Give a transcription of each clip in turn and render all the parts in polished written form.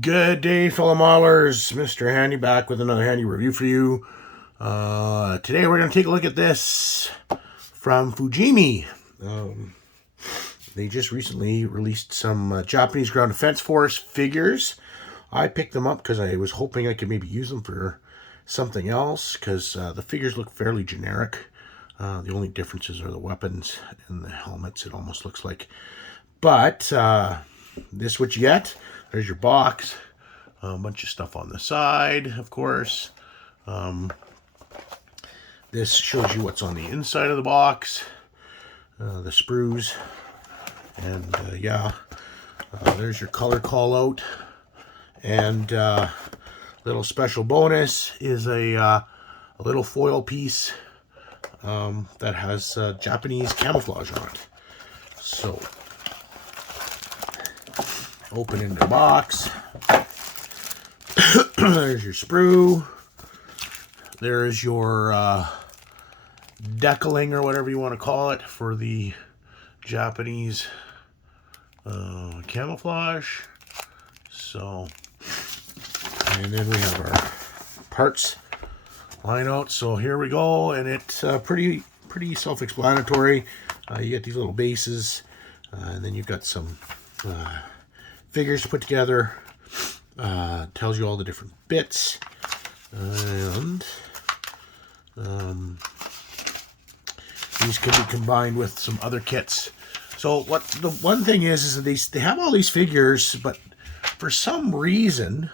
Good day, fellow modelers. Mr. Handy back with another handy review for you. Today we're going to take a look at this from Fujimi. They just recently released some Japanese Ground Defense Force figures. I picked them up because I was hoping I could maybe use them for something else, because the figures look fairly generic. The only differences are the weapons and the helmets, it almost looks like. But this is what you get. There's your box. A bunch of stuff on the side, of course. This shows you what's on the inside of the box. The sprues. And there's your color call out. And little special bonus is a little foil piece that has Japanese camouflage on it. So, opening the box. There's your sprue. There's your decaling, or whatever you want to call it, for the Japanese camouflage. So, and then we have our parts line out. So here we go, and it's pretty self-explanatory. You get these little bases, and then you've got some figures to put together. Tells you all the different bits, and these can be combined with some other kits. So what the one thing is that they have all these figures, but for some reason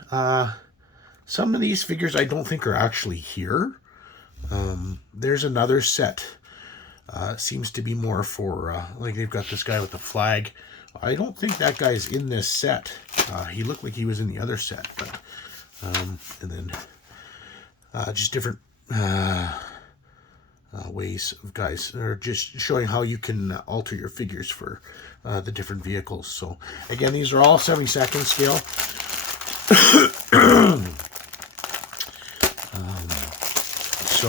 some of these figures I don't think are actually here. There's another set. Seems to be more for like they've got this guy with the flag. I don't think that guy's in this set. He looked like he was in the other set, but and then just different ways of guys, or just showing how you can alter your figures for the different vehicles. So again, these are all 72nd scale. So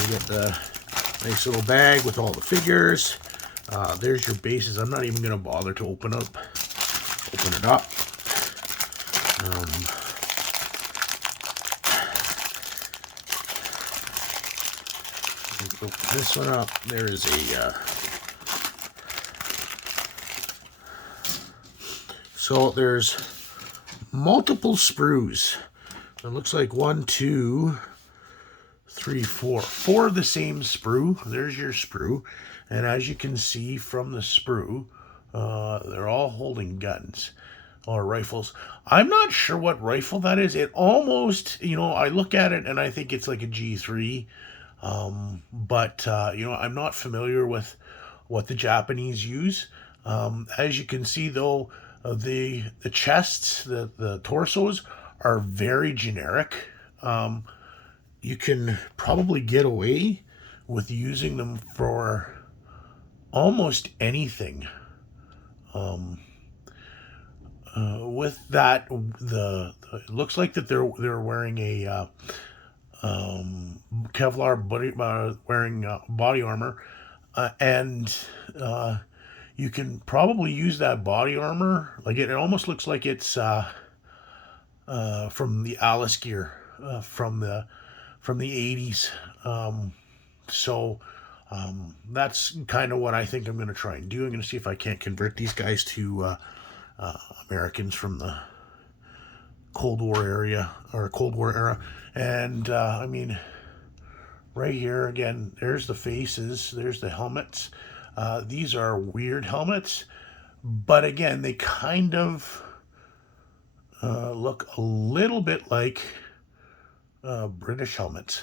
you get the nice little bag with all the figures. There's your bases. I'm not even going to bother to open it up. Open this one up. There is a so there's multiple sprues. It looks like 1, 2, 3, 4 of the same sprue. There's your sprue, and as you can see from the sprue, they're all holding guns or rifles. I'm not sure what rifle that is. It almost, I look at it and I think it's like a G3, but I'm not familiar with what the Japanese use. As you can see, though, the chests, the torsos are very generic. You can probably get away with using them for almost anything. With that, it looks like that they're wearing a Kevlar body armor, and you can probably use that body armor. Like it almost looks like it's from the Alice gear from the 80s. That's kind of what I think I'm going to try and do. I'm going to see if I can't convert these guys to Americans from the Cold War era. And I mean, right here again, there's the faces, there's the helmets. These are weird helmets, but again, they kind of look a little bit like British helmets.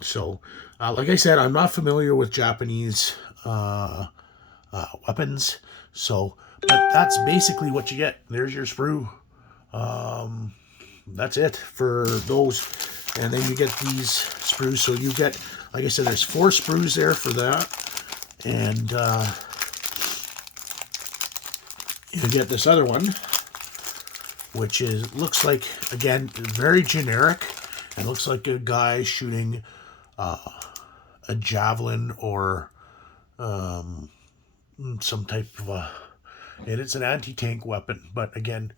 So, like I said, I'm not familiar with Japanese weapons, so, but that's basically what you get. There's your sprue. That's it for those. And then you get these sprues. So you get, like I said, there's 4 sprues there for that. And you get this other one, which looks like, again, very generic. It looks like a guy shooting a javelin or some type of and it's an anti-tank weapon. But again,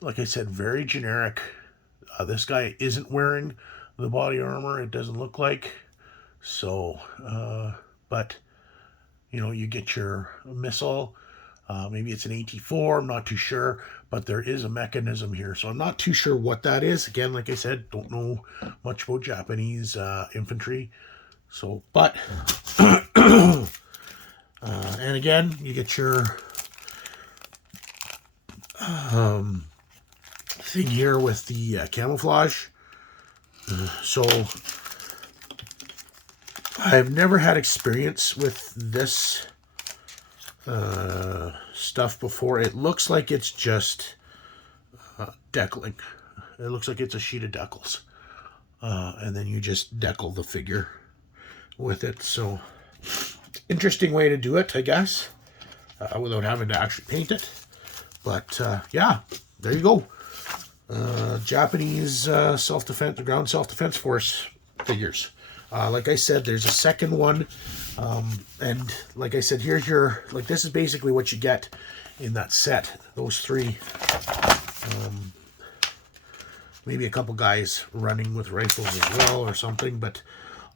like I said, very generic. This guy isn't wearing the body armor, it doesn't look like. So, but, you know, you get your missile. Maybe it's an AT-4, I'm not too sure. But there is a mechanism here. So I'm not too sure what that is. Again, like I said, don't know much about Japanese infantry. So, but, and again, you get your thing here with the camouflage. So I've never had experience with this stuff before. It looks like it's just decaling. It looks like it's a sheet of decals. And then you just decal the figure with it. So interesting way to do it, I guess, without having to actually paint it. But yeah, there you go. Japanese self-defense, ground self-defense force figures. Like I said, there's a second one. And like I said, here's your, like, this is basically what you get in that set. Those three. Maybe a couple guys running with rifles as well or something. But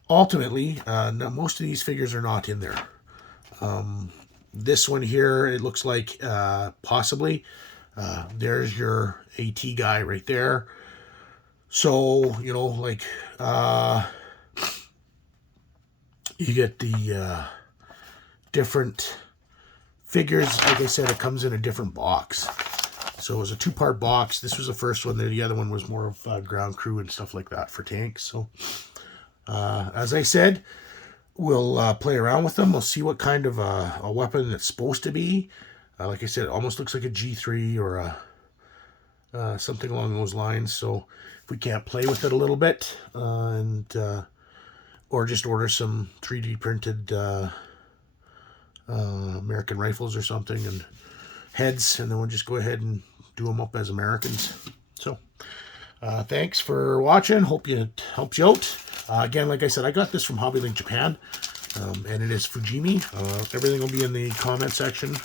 ultimately, most of these figures are not in there. This one here, it looks like possibly. There's your AT guy right there. So, you know, like, you get the different figures. Like I said, it comes in a different box. So it was a two-part box. This was the first one. The other one was more of ground crew and stuff like that for tanks. So, as I said, we'll play around with them. We'll see what kind of a weapon it's supposed to be. Like I said, it almost looks like a G3 or something along those lines. So if we can't play with it a little bit, or just order some 3D printed American rifles or something and heads, and then we'll just go ahead and do them up as Americans. So thanks for watching. Hope it helps you out. Again, like I said, I got this from HobbyLink Japan, and it is Fujimi. Everything will be in the comment section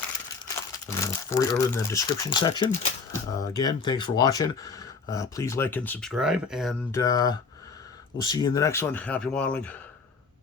or in the description section. Again, thanks for watching. Please like and subscribe, and we'll see you in the next one. Happy modeling.